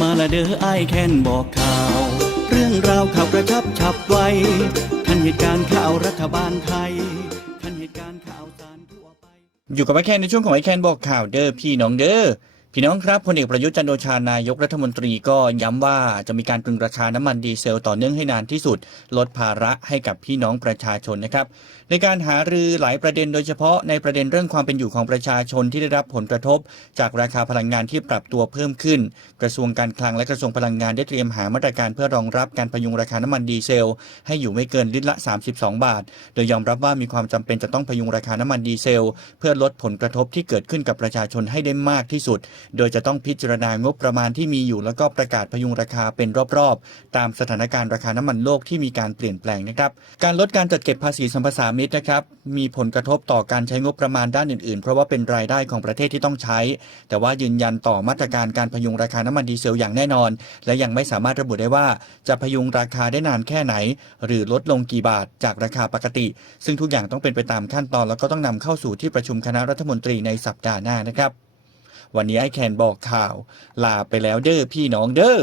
มาละเด้อไอแค้นบอกข่าว เรื่องราวข่าวกระชับฉับไวทันเหตุการณ์ข่าวรัฐบาลไทยทันเหตุการณ์ข่าวสารทั่วไป อยู่กับไอแคนในช่วงของไอแคนบอกข่าวเด้อพี่น้องเด้อ พี่น้องครับพลเอกประยุทธ์จันโอชานายกรัฐมนตรีก็ย้ำว่าจะมีการตรึงราคาน้ำมันดีเซลต่อเนื่องให้นานที่สุด ลดภาระให้กับพี่น้องประชาชนนะครับ ในการหารือหลายประเด็นโดยเฉพาะในประเด็นเรื่องความเป็นอยู่ของประชาชนที่ได้รับผลกระทบ จากราคาพลังงานที่ปรับตัวเพิ่มขึ้น กระทรวงการคลังและกระทรวงพลังงานได้เตรียมหามาตรการเพื่อรองรับการพยุงราคาน้ำมันดีเซล ให้อยู่ไม่เกินลิตรละ 32 บาท โดยยอมรับว่ามีความจำเป็นจะต้องพยุงราคาน้ำมันดีเซล เพื่อลดผลกระทบที่เกิดขึ้นกับประชาชนให้ได้มากที่สุดโดยจะต้องพิจารณางบประมาณที่มีอยู่แล้วก็ประกาศพยุงราคาเป็นรอบๆ ตามสถานการณ์ราคาน้ำมันโลกที่มีการเปลี่ยนแปลงนะครับ การลดการจัดเก็บภาษีสัมปทานมิตรนะครับ มีผลกระทบต่อการใช้งบประมาณด้านอื่นๆ เพราะว่าเป็นรายได้ของประเทศที่ต้องใช้ แต่ว่ายืนยันต่อมาตรการการพยุงราคาน้ำมันดีเซลอย่างแน่นอน และยังไม่สามารถระบุได้ว่า จะพยุงราคาได้นานแค่ไหน หรือลดลงกี่บาทจากราคาปกติ ซึ่งทุกอย่างต้องเป็นไปตามขั้นตอนแล้วก็ต้องนำเข้าสู่ที่ประชุมคณะรัฐมนตรีในสัปดาห์หน้านะครับ วันนี้ไอแคนบอกข่าว ลาไปแล้วเด้อพี่น้องเด้อ